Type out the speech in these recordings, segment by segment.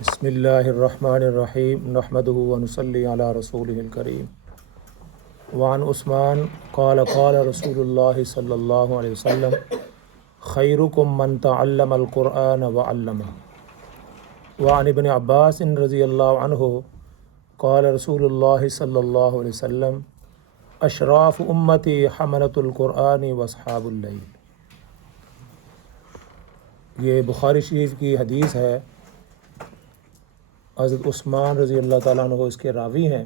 بسم اللہ الرحمن الرحیم نحمدہ ونصلی علی رسولہ الکریم وعن عثمان قال قال رسول اللہ صلی اللہ علیہ وسلم خیرکم من تعلم القرآن وعلمہ وعن ابن عباس رضی اللہ عنہ قال رسول اللہ صلی اللہ علیہ وسلم اشراف امتی حملۃ القرآن واصحاب اللیل۔ یہ بخاری شریف کی حدیث ہے۔ حضرت عثمان رضی اللہ تعالیٰ عنہ اس کے راوی ہیں۔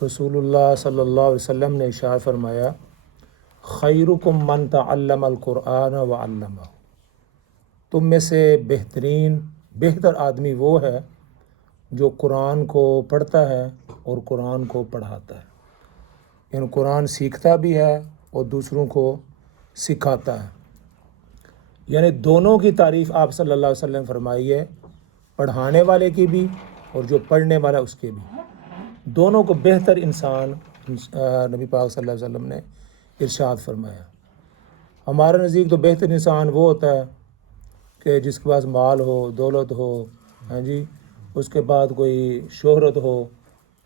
رسول اللہ صلی اللہ علیہ وسلم نے ارشاد فرمایا خیرکم من تعلم القرآن وعلمہ، تم میں سے بہتر آدمی وہ ہے جو قرآن کو پڑھتا ہے اور قرآن کو پڑھاتا ہے، یعنی قرآن سیکھتا بھی ہے اور دوسروں کو سکھاتا ہے۔ یعنی دونوں کی تعریف آپ صلی اللہ علیہ وسلم فرمائی ہے، پڑھانے والے کی بھی اور جو پڑھنے والا اس کے بھی، دونوں کو بہتر انسان نبی پاک صلی اللہ علیہ وسلم نے ارشاد فرمایا۔ ہمارے نزدیک تو بہتر انسان وہ ہوتا ہے کہ جس کے پاس مال ہو، دولت ہو، ہاں جی، اس کے بعد کوئی شہرت ہو،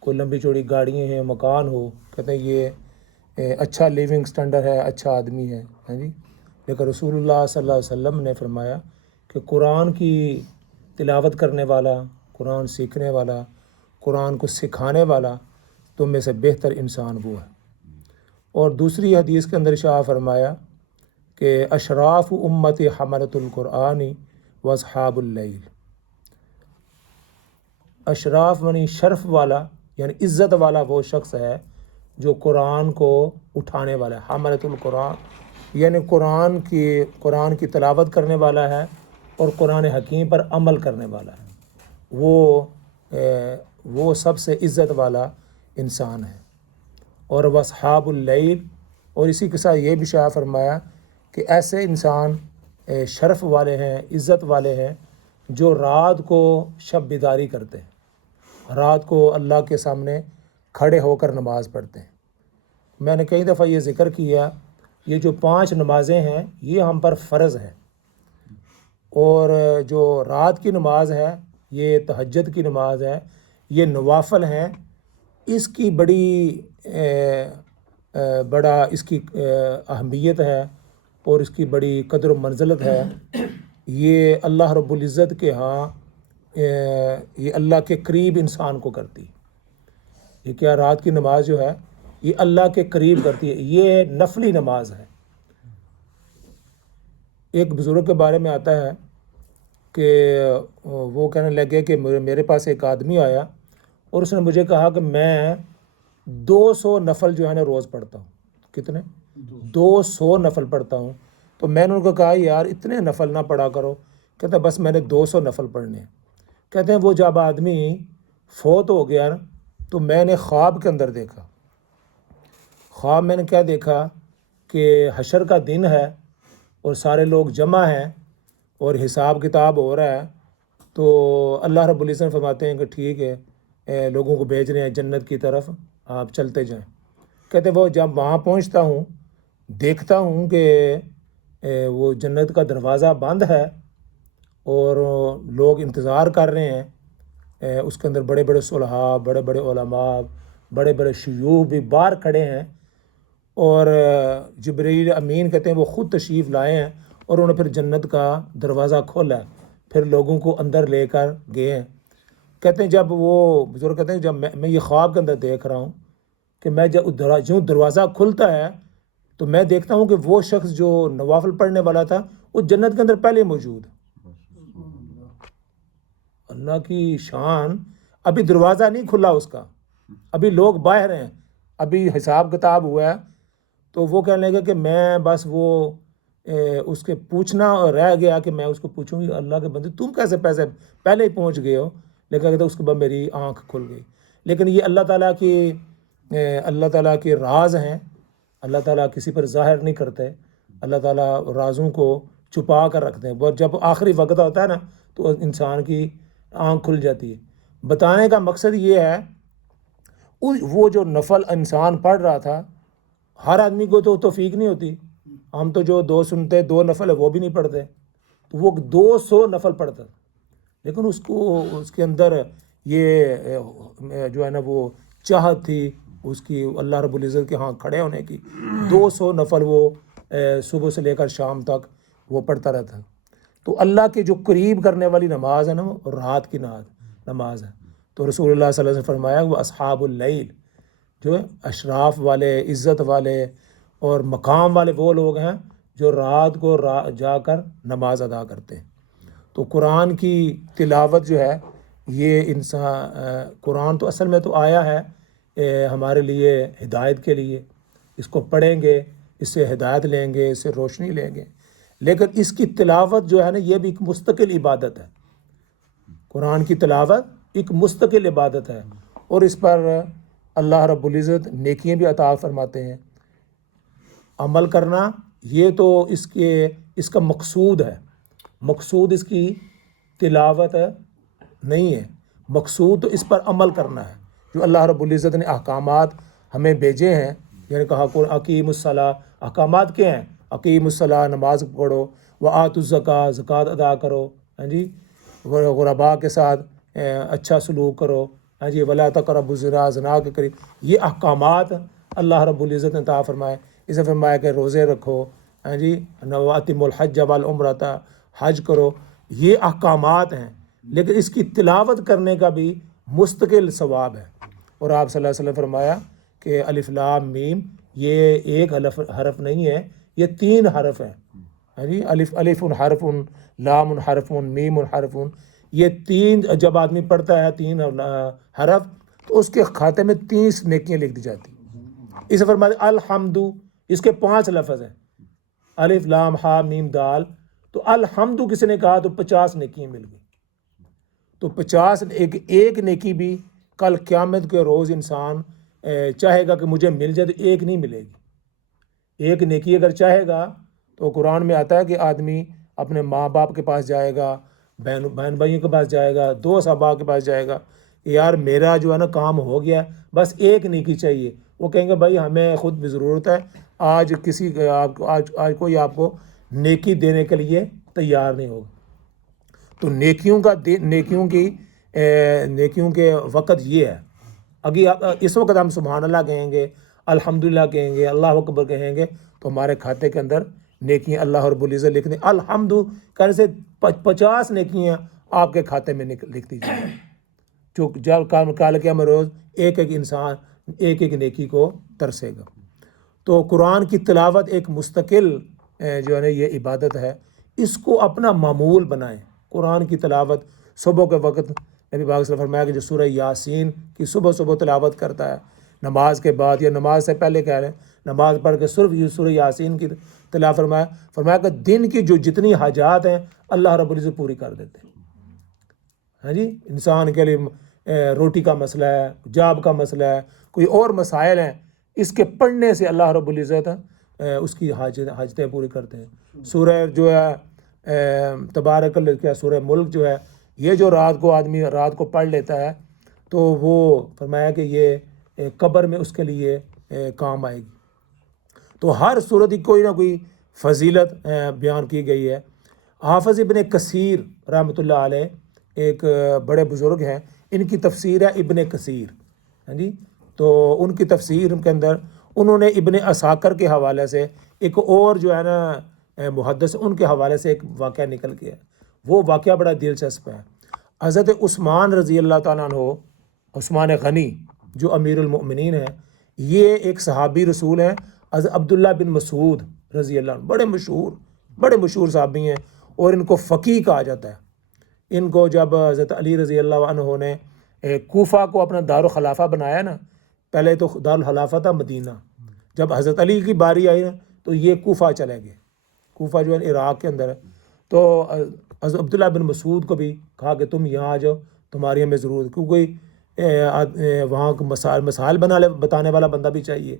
کوئی لمبی چوڑی گاڑیاں ہیں، مکان ہو، کہتے ہیں یہ اچھا لیونگ سٹینڈرڈ ہے، اچھا آدمی ہے، ہاں جی۔ لیکن رسول اللہ صلی اللہ علیہ وسلم نے فرمایا کہ قرآن کی تلاوت کرنے والا، قرآن سیکھنے والا، قرآن کو سکھانے والا تم میں سے بہتر انسان وہ ہے۔ اور دوسری حدیث کے اندر ارشاد فرمایا کہ اشراف امت حملۃ القرآن واصحاب اللیل۔ اشراف یعنی شرف والا، یعنی عزت والا وہ شخص ہے جو قرآن کو اٹھانے والا ہے۔ حملۃ القرآن یعنی قرآن کی تلاوت کرنے والا ہے اور قرآن حکیم پر عمل کرنے والا ہے، وہ سب سے عزت والا انسان ہے۔ اور واصحاب اللیل، اور اسی کے ساتھ یہ بھی شاہ فرمایا کہ ایسے انسان شرف والے ہیں، عزت والے ہیں جو رات کو شب بیداری کرتے ہیں، رات کو اللہ کے سامنے کھڑے ہو کر نماز پڑھتے ہیں۔ میں نے کئی دفعہ یہ ذکر کیا، یہ جو 5 نمازیں ہیں یہ ہم پر فرض ہے، اور جو رات کی نماز ہے، یہ تہجد کی نماز ہے، یہ نوافل ہیں، اس کی بڑا اس کی اہمیت ہے اور اس کی بڑی قدر و منزلت ہے۔ یہ اللہ رب العزت کے ہاں یہ اللہ کے قریب انسان کو کرتی ہے۔ یہ کیا رات کی نماز جو ہے یہ اللہ کے قریب کرتی ہے، یہ نفلی نماز ہے۔ ایک بزرگ کے بارے میں آتا ہے کہ وہ کہنے لگے کہ میرے پاس ایک آدمی آیا اور اس نے مجھے کہا کہ میں 200 نفل جو ہے نا روز پڑھتا ہوں۔ کتنے؟ 200 نفل پڑھتا ہوں۔ تو میں نے ان کو کہا یار اتنے نفل نہ پڑھا کرو۔ کہتے ہیں بس میں نے 200 نفل پڑھنے ہیں۔ کہتے ہیں وہ جب آدمی فوت ہو گیا نا تو میں نے خواب کے اندر دیکھا، خواب میں نے کیا دیکھا کہ حشر کا دن ہے اور سارے لوگ جمع ہیں اور حساب کتاب ہو رہا ہے، تو اللہ رب العزت فرماتے ہیں کہ ٹھیک ہے، لوگوں کو بھیج رہے ہیں جنت کی طرف، آپ چلتے جائیں۔ کہتے وہ جب وہاں پہنچتا ہوں دیکھتا ہوں کہ وہ جنت کا دروازہ بند ہے اور لوگ انتظار کر رہے ہیں، اس کے اندر بڑے بڑے صلحاء، بڑے بڑے علماء، بڑے بڑے شیوخ بھی باہر کھڑے ہیں، اور جبرائیل امین کہتے ہیں وہ خود تشریف لائے ہیں اور انہوں نے پھر جنت کا دروازہ کھولا ہے، پھر لوگوں کو اندر لے کر گئے ہیں۔ کہتے ہیں جب وہ بزرگ کہتے ہیں جب میں یہ خواب کے اندر دیکھ رہا ہوں کہ میں جب دروازہ کھلتا ہے تو میں دیکھتا ہوں کہ وہ شخص جو نوافل پڑھنے والا تھا وہ جنت کے اندر پہلے موجود ہے۔ اللہ کی شان، ابھی دروازہ نہیں کھلا اس کا، ابھی لوگ باہر ہیں، ابھی حساب کتاب ہوا ہے۔ تو وہ کہنے لگا کہ میں بس وہ اس کے پوچھنا رہ گیا کہ میں اس کو پوچھوں گی اللہ کے بندے تم کیسے پہلے ہی پہنچ گئے ہو، لیکن کہتے اس کے بعد میری آنکھ کھل گئی۔ لیکن یہ اللہ تعالیٰ کے راز ہیں، اللہ تعالیٰ کسی پر ظاہر نہیں کرتے، اللہ تعالیٰ رازوں کو چھپا کر رکھتے ہیں۔ وہ جب آخری وقت ہوتا ہے نا تو انسان کی آنکھ کھل جاتی ہے۔ بتانے کا مقصد یہ ہے وہ جو نفل انسان پڑھ رہا تھا، ہر آدمی کو تو توفیق نہیں ہوتی، ہم تو جو 2 سنتے 2 نفل ہے وہ بھی نہیں پڑھتے، تو وہ 200 نفل پڑھتا تھا۔ لیکن اس کے اندر یہ جو ہے نا وہ چاہت تھی اس کی اللہ رب العزت کے ہاں کھڑے ہونے کی. 200 نفل وہ صبح سے لے کر شام تک وہ پڑھتا رہتا. تو اللہ کے جو قریب کرنے والی نماز ہے نا وہ رات کی نماز ہے. تو رسول اللہ صلی اللہ علیہ وسلم نے فرمایا وہ اصحاب اللیل جو اشراف والے عزت والے اور مقام والے وہ لوگ ہیں جو رات کو جا کر نماز ادا کرتے ہیں. تو قرآن کی تلاوت جو ہے یہ انسان قرآن تو اصل میں تو آیا ہے ہمارے لیے ہدایت کے لیے. اس کو پڑھیں گے اس سے ہدایت لیں گے اس سے روشنی لیں گے. لیکن اس کی تلاوت جو ہے نا یہ بھی ایک مستقل عبادت ہے. قرآن کی تلاوت ایک مستقل عبادت ہے اور اس پر اللہ رب العزت نیکیاں بھی عطا فرماتے ہیں. عمل کرنا یہ تو اس کا مقصود ہے. مقصود اس کی تلاوت نہیں ہے. مقصود تو اس پر عمل کرنا ہے. جو اللہ رب العزت نے احکامات ہمیں بھیجے ہیں یعنی کہا اقیم الصلاۃ. احکامات کیا ہیں؟ اقیم الصلاۃ نماز پڑھو، وآتوا الزکوٰۃ زکوٰۃ ادا کرو، ہاں جی، غرباء کے ساتھ اچھا سلوک کرو، ہاں جی، ولا تقربوا الزنا زنا کے قریب. یہ احکامات اللہ رب العزت نے عطا فرمائے. اسے فرمایا کہ روزے رکھو، ہاں جی، واتموا الحج والعمرۃ، حج کرو. یہ احکامات ہیں لیکن اس کی تلاوت کرنے کا بھی مستقل ثواب ہے. اور آپ صلی اللہ علیہ وسلم نے فرمایا کہ الف لام میم یہ ایک حرف نہیں ہے، یہ 3 حرف ہیں. ہاں جی، الف حرف، لام حرف، میم حرف. یہ 3 جب آدمی پڑھتا ہے 3 حرف تو اس کے کھاتے میں 30 نیکیاں لکھ دی جاتی. اسے فرمایا الحمد، اس کے 5 لفظ ہیں الف لام ہا میم دال. تو الحمد کسی نے کہا تو 50 نیکیاں مل گئی. تو 50 ایک نیکی بھی کل قیامت کے روز انسان چاہے گا کہ مجھے مل جائے تو ایک نہیں ملے گی. ایک نیکی اگر چاہے گا تو قرآن میں آتا ہے کہ آدمی اپنے ماں باپ کے پاس جائے گا، بہن بھائیوں کے پاس جائے گا، دوست احباب کے پاس جائے گا کہ یار میرا جو ہے نا کام ہو گیا بس ایک نیکی چاہیے. وہ کہیں گے بھائی ہمیں خود بھی ضرورت ہے، آج کوئی آپ کو نیکی دینے کے لیے تیار نہیں ہوگا. تو نیکیوں کے وقت یہ ہے. اس وقت ہم سبحان اللہ کہیں گے، الحمدللہ کہیں گے، اللہ اکبر کہیں گے تو ہمارے کھاتے کے اندر نیکیاں اللہ رب العزت لکھ دیں. الحمد کہنے سے 50 نیکیاں آپ کے کھاتے میں لکھ دی جائیں. جو جب کال قیامت روز ایک انسان ایک نیکی کو ترسے گا. تو قرآن کی تلاوت ایک مستقل جو ہے نا یہ عبادت ہے. اس کو اپنا معمول بنائیں. قرآن کی تلاوت صبح کے وقت نبی پاک صلی اللہ علیہ وسلم نے فرمایا کہ جو سورہ یاسین کی صبح تلاوت کرتا ہے نماز کے بعد یا نماز سے پہلے کہہ رہے ہیں، نماز پڑھ کے صرف سورہ یاسین کی تلاوت فرمایا کہ دن کی جو جتنی حاجات ہیں اللہ رب العزت پوری کر دیتے ہیں. ہاں جی، انسان کے لیے روٹی کا مسئلہ ہے، جاب کا مسئلہ ہے، کوئی اور مسائل ہیں، اس کے پڑھنے سے اللہ رب العزت اس کی حاجتیں پوری کرتے ہیں. سورہ جو ہے تبارک کیا سورہ ملک جو ہے یہ جو آدمی رات کو پڑھ لیتا ہے تو وہ فرمایا کہ یہ قبر میں اس کے لیے کام آئے گی. تو ہر صورت کی کوئی نہ کوئی فضیلت بیان کی گئی ہے. حافظ ابن کثیر رحمۃ اللہ علیہ ایک بڑے بزرگ ہیں، ان کی تفسیر ہے ابن کثیر. ہاں جی، تو ان کی تفسیر کے اندر انہوں نے ابن عساکر کے حوالے سے ایک اور جو ہے نا محدث ان کے حوالے سے ایک واقعہ نکل گیا. وہ واقعہ بڑا دلچسپ ہے. حضرت عثمان رضی اللہ تعالیٰ عنہ، عثمان غنی جو امیر المؤمنین ہیں، یہ ایک صحابی رسول ہیں. حضرت عبداللہ بن مسعود رضی اللہ عنہ بڑے مشہور صحابی ہیں اور ان کو فقیہ کہا جاتا ہے. ان کو جب حضرت علی رضی اللہ عنہ نے کوفہ کو اپنا دارالخلافہ بنایا نا، پہلے تو دارالخلافہ تھا مدینہ، جب حضرت علی کی باری آئی نا تو یہ کوفہ چلے گئے. کوفہ جو ہے عراق کے اندر ہے. تو حضرت عبداللہ بن مسعود کو بھی کہا کہ تم یہاں آ جاؤ، تمہاری ہمیں ضرورت، کیونکہ وہاں کو مسائل بتانے والا بندہ بھی چاہیے.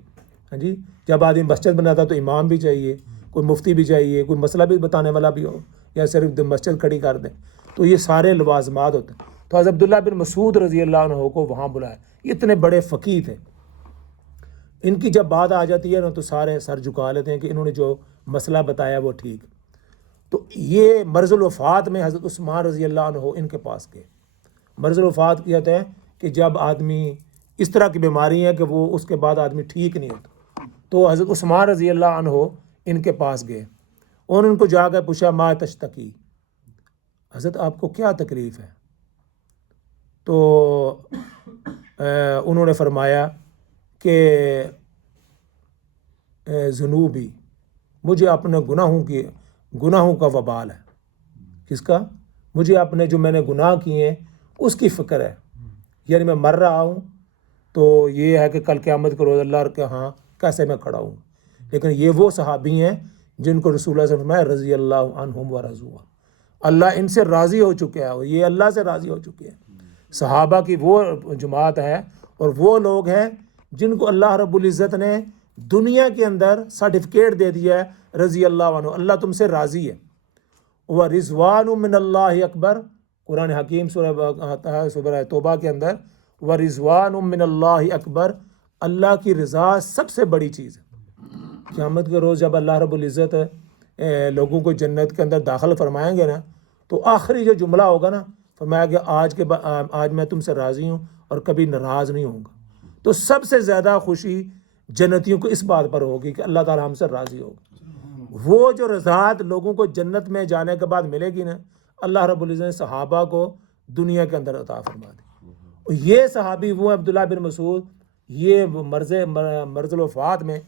ہاں جی، جب آدمی مسجد بناتا تو امام بھی چاہیے، کوئی مفتی بھی چاہیے، کوئی مسئلہ بھی بتانے والا بھی ہو، یا صرف مسجد کھڑی کر دیں. تو یہ سارے لوازمات ہوتے ہیں. تو حضرت عبداللہ بن مسعود رضی اللہ عنہ کو وہاں بلایا. یہ اتنے بڑے فقیہ تھے. ان کی جب بات آ جاتی ہے نا تو سارے سر جھکا لیتے ہیں کہ انہوں نے جو مسئلہ بتایا وہ ٹھیک. تو یہ مرض الوفات میں حضرت عثمان رضی اللہ عنہ ان کے پاس گئے. مرض الوفات کہتے ہیں کہ جب آدمی اس طرح کی بیماری ہے کہ وہ اس کے بعد آدمی ٹھیک نہیں ہوتا, تو حضرت عثمان رضی اللہ عنہ ان کے پاس گئے اور ان کو جا کے پوچھا ما تشتکی, حضرت آپ کو کیا تکلیف ہے؟ تو انہوں نے فرمایا کہ ذنوبی, مجھے اپنے گناہوں کا وبال ہے. کس کا؟ مجھے اپنے جو میں نے گناہ کیے ہیں اس کی فکر ہے. یعنی میں مر رہا ہوں تو یہ ہے کہ کل قیامت کے روز اللہ کے ہاں کیسے میں کھڑا ہوں. لیکن یہ وہ صحابی ہیں جن کو رسول اللہ صلی اللہ علیہ وسلم رضی اللہ عنہم ورضوا, اللہ ان سے راضی ہو چکے ہیں اور یہ اللہ سے راضی ہو چکے ہیں. صحابہ کی وہ جماعت ہے اور وہ لوگ ہیں جن کو اللہ رب العزت نے دنیا کے اندر سرٹیفکیٹ دے دیا ہے رضی اللہ عنہ, اللہ تم سے راضی ہے. وَرِضْوَانٌ مِّنَ اللَّهِ اکبر, قرآن حکیم سورہ توبہ کے اندر وَرِضْوَانٌ مِّنَ اللَّهِ اکبر, اللہ کی رضا سب سے بڑی چیز ہے. قیامت کے روز جب اللہ رب العزت لوگوں کو جنت کے اندر داخل فرمائیں گے نا, تو آخری جو جملہ ہوگا نا, فرمایا کہ آج میں تم سے راضی ہوں اور کبھی ناراض نہیں ہوں گا. تو سب سے زیادہ خوشی جنتیوں کو اس بات پر ہوگی کہ اللہ تعالیٰ ہم سے راضی ہوگا. وہ جو رضاعت لوگوں کو جنت میں جانے کے بعد ملے گی نا, اللہ رب العزت نے صحابہ کو دنیا کے اندر عطا فرما دی. یہ صحابی وہ عبداللہ بن مسعود, یہ مرض الوفات میں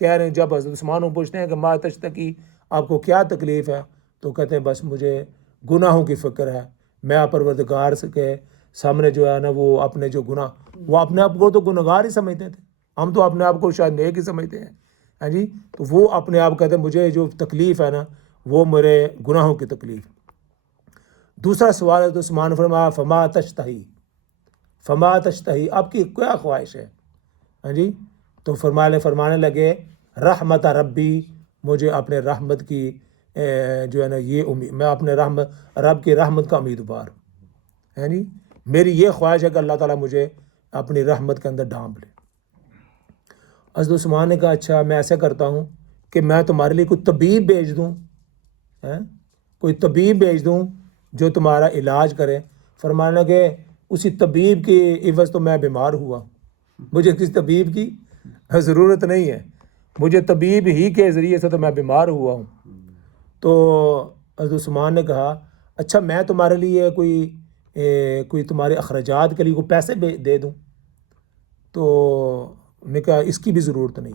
کہہ رہے ہیں, جب حضرت عثمان کو پوچھتے ہیں کہ ما تشتکی, آپ کو کیا تکلیف ہے؟ تو کہتے ہیں بس مجھے گناہوں کی فکر ہے. میں پروردگار کے سامنے جو ہے نا وہ اپنے جو گناہ, وہ اپنے آپ کو تو گنہگار ہی سمجھتے تھے, ہم تو اپنے آپ کو شاید نیک ہی سمجھتے ہیں, ہاں جی. تو وہ اپنے آپ کہتے ہیں مجھے جو تکلیف ہے نا وہ میرے گناہوں کی تکلیف. دوسرا سوال ہے تو عثمان فرمایا فما تشتہی, فما تشتہی, آپ کی کیا خواہش ہے؟ ہاں جی. تو فرمانے لگے رحمت ربی, مجھے اپنے رحمت کی جو ہے نا یہ امید, میں اپنے رب کی رحمت کا امیدوار ہوں. ہے جی, میری یہ خواہش ہے کہ اللہ تعالیٰ مجھے اپنی رحمت کے اندر ڈھانپ لے. حضرت عثمان نے کہا اچھا میں ایسا کرتا ہوں کہ میں تمہارے لیے کوئی طبیب بھیج دوں, کوئی طبیب بھیج دوں جو تمہارا علاج کرے. فرمانے لگے اسی طبیب کی عوض تو میں بیمار ہوا, مجھے کسی طبیب کی ضرورت نہیں ہے, مجھے طبیب ہی کے ذریعے سے تو میں بیمار ہوا ہوں. تو حضرت عثمان نے کہا اچھا میں تمہارے لیے کوئی تمہارے اخراجات کے لیے کوئی پیسے دے دوں. تو میں کہا اس کی بھی ضرورت نہیں.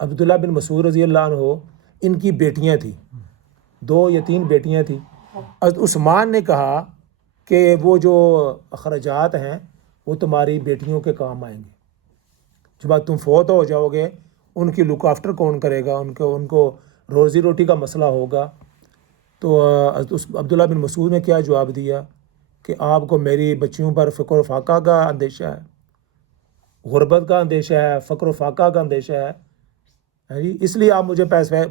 عبداللہ بن مسعود رضی اللہ عنہ, ان کی بیٹیاں تھیں, 2 یا 3 بیٹیاں تھیں. حضرت عثمان نے کہا کہ وہ جو اخراجات ہیں وہ تمہاری بیٹیوں کے کام آئیں گے. جب بعد تم فوت ہو جاؤ گے ان کی لک آفٹر کون کرے گا, ان کو روزی روٹی کا مسئلہ ہوگا. تو عبداللہ بن مسعود نے کیا جواب دیا کہ آپ کو میری بچیوں پر فقر و فاقہ کا اندیشہ ہے, غربت کا اندیشہ ہے, فقر و فاقہ کا اندیشہ ہے جی, اس لیے آپ مجھے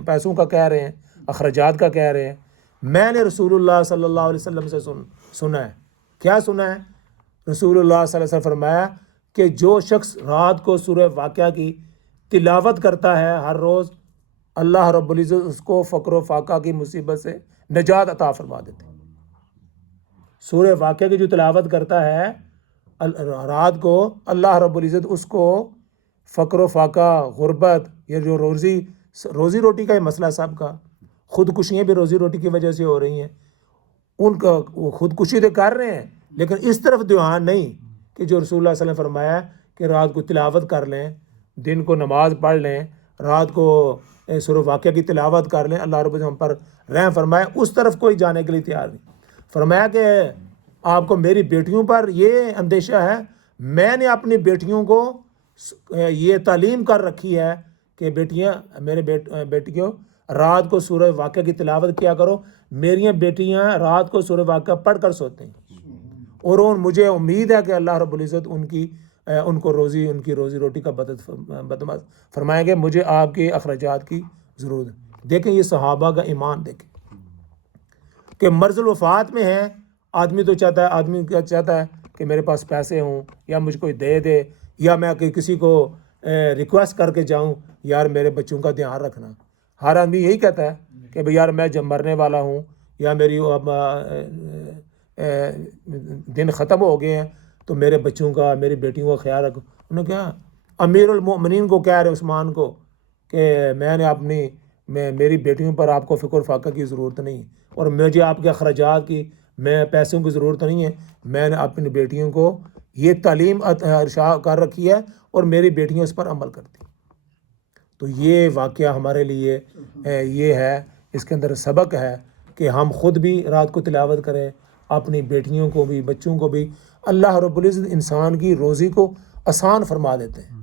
پیسوں کا کہہ رہے ہیں, اخراجات کا کہہ رہے ہیں. میں نے رسول اللہ صلی اللہ علیہ وسلم سے سنا ہے. کیا سنا ہے؟ رسول اللہ صلی اللہ علیہ وسلم فرمایا کہ جو شخص رات کو سورہ واقعہ کی تلاوت کرتا ہے ہر روز, اللہ رب العزت اس کو فقر و فاقہ کی مصیبت سے نجات عطا فرما دیتے. سورہ واقعہ کی جو تلاوت کرتا ہے رات کو, اللہ رب العزت اس کو فقر و فاقہ, غربت, یہ جو روزی روٹی کا یہ مسئلہ سب کا, خودکشیاں بھی روزی روٹی کی وجہ سے ہو رہی ہیں, ان کا خودکشی تو کر رہے ہیں لیکن اس طرف دھیان نہیں کہ جو رسول اللہ صلی اللہ علیہ وسلم فرمایا کہ رات کو تلاوت کر لیں, دن کو نماز پڑھ لیں, رات کو سورہ واقعہ کی تلاوت کر لیں, اللہ رب العزت ہم پر رحم فرمائے. اس طرف کوئی جانے کے لیے تیار نہیں. فرمایا کہ آپ کو میری بیٹیوں پر یہ اندیشہ ہے, میں نے اپنی بیٹیوں کو یہ تعلیم کر رکھی ہے کہ بیٹیاں, میرے بیٹیوں رات کو سورہ واقعہ کی تلاوت کیا کرو. میری بیٹیاں رات کو سورہ واقعہ پڑھ کر سوتے ہیں اور مجھے امید ہے کہ اللہ رب العزت ان کو ان کی روزی روٹی کا بندوبست فرمائیں گے. مجھے آپ کے اخراجات کی ضرورت ہے. دیکھیں یہ صحابہ کا ایمان دیکھیں کہ مرض الوفات میں ہے. آدمی کیا چاہتا ہے کہ میرے پاس پیسے ہوں یا مجھ کو دے یا میں کسی کو ریکویسٹ کر کے جاؤں یار میرے بچوں کا دھیان رکھنا. ہر آدمی یہی کہتا ہے کہ بھئی یار میں جب مرنے والا ہوں یا میری دن ختم ہو گئے ہیں تو میرے بچوں کا میری بیٹیوں کا خیال رکھو. انہوں نے کہا امیر المؤمنین کو کہہ رہے عثمان کو کہ میں نے میری بیٹیوں پر آپ کو فکر فاقہ کی ضرورت نہیں اور مجھے آپ کے اخراجات کی پیسوں کی ضرورت نہیں ہے. میں نے اپنی بیٹیوں کو یہ تعلیم ارشاد کر رکھی ہے اور میری بیٹیاں اس پر عمل کرتی. تو یہ واقعہ ہمارے لیے یہ ہے، اس کے اندر سبق ہے کہ ہم خود بھی رات کو تلاوت کریں، اپنی بیٹیوں کو بھی، بچوں کو بھی. اللہ رب العزت انسان کی روزی کو آسان فرما دیتے ہیں.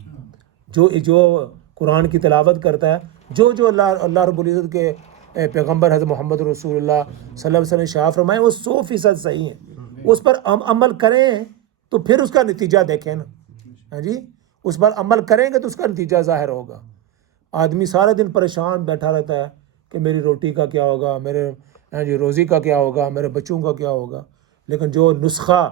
جو قرآن کی تلاوت کرتا ہے، جو اللہ رب العزت کے پیغمبر حضرت محمد رسول اللہ صلی اللہ علیہ وسلم نے شاہ فرمائے وہ 100% صحیح ہیں. اس پر عمل کریں تو پھر اس کا نتیجہ دیکھیں نا. ہاں جی، اس پر عمل کریں گے تو اس کا نتیجہ ظاہر ہوگا. آدمی سارا دن پریشان بیٹھا رہتا ہے کہ میری روٹی کا کیا ہوگا، میرے روزی کا کیا ہوگا، میرے بچوں کا کیا ہوگا. لیکن جو نسخہ،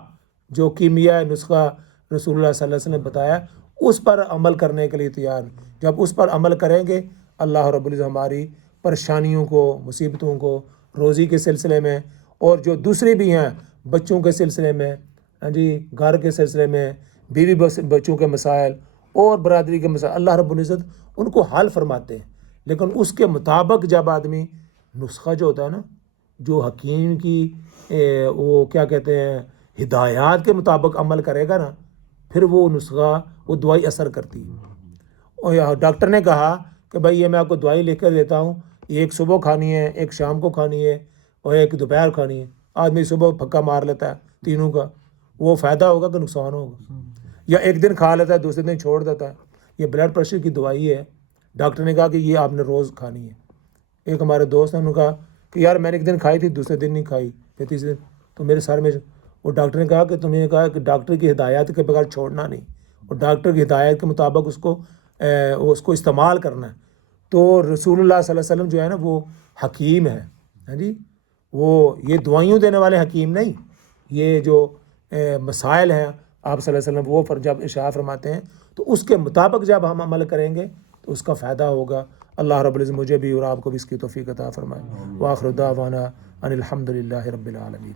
جو کیمیائی نسخہ رسول اللہ صلی اللہ علیہ وسلم نے بتایا، اس پر عمل کرنے کے لیے تیار. جب اس پر عمل کریں گے اللہ رب العزت ہماری پریشانیوں کو، مصیبتوں کو، روزی کے سلسلے میں اور جو دوسری بھی ہیں بچوں کے سلسلے میں، ہاں جی، گھر کے سلسلے میں، بیوی بچوں کے مسائل اور برادری کے مسائل، اللہ رب العزت ان کو حل فرماتے ہیں. لیکن اس کے مطابق جب آدمی نسخہ جو ہوتا ہے نا، جو حکیم کی وہ کیا کہتے ہیں ہدایات کے مطابق عمل کرے گا نا، پھر وہ نسخہ، وہ دوائی اثر کرتی ہے. اور ڈاکٹر نے کہا کہ بھائی یہ میں آپ کو دوائی لکھ کر دیتا ہوں، یہ ایک صبح کھانی ہے، ایک شام کو کھانی ہے اور ایک دوپہر کھانی ہے. آدمی صبح پھکا مار لیتا ہے تینوں کا، وہ فائدہ ہوگا کہ نقصان ہوگا؟ یا ایک دن کھا لیتا ہے دوسرے دن چھوڑ دیتا ہے. یہ بلڈ پریشر کی دوائی ہے، ڈاکٹر نے کہا کہ یہ آپ نے روز کھانی ہے. ایک ہمارے دوست نے کہا کہ یار میں نے ایک دن کھائی تھی، دوسرے دن نہیں کھائی، پھر تیسرے دن تو میرے سر میں. وہ ڈاکٹر نے کہا کہ تم نے کہا کہ ڈاکٹر کی ہدایت کے بغیر چھوڑنا نہیں اور ڈاکٹر کی ہدایت کے مطابق اس کو استعمال کرنا ہے. تو رسول اللہ صلی اللہ علیہ وسلم جو ہے نا وہ حکیم ہے. ہاں جی، وہ یہ دوائیوں دینے والے حکیم نہیں. یہ جو مسائل ہیں آپ صلی اللہ علیہ وسلم وہ جب ارشاد فرماتے ہیں تو اس کے مطابق جب ہم عمل کریں گے تو اس کا فائدہ ہوگا. اللہ رب العزت مجھے بھی اور آپ کو بھی اس کی توفیق عطا فرمائے. وآخر دعوانا ان الحمد للہ رب العالمین.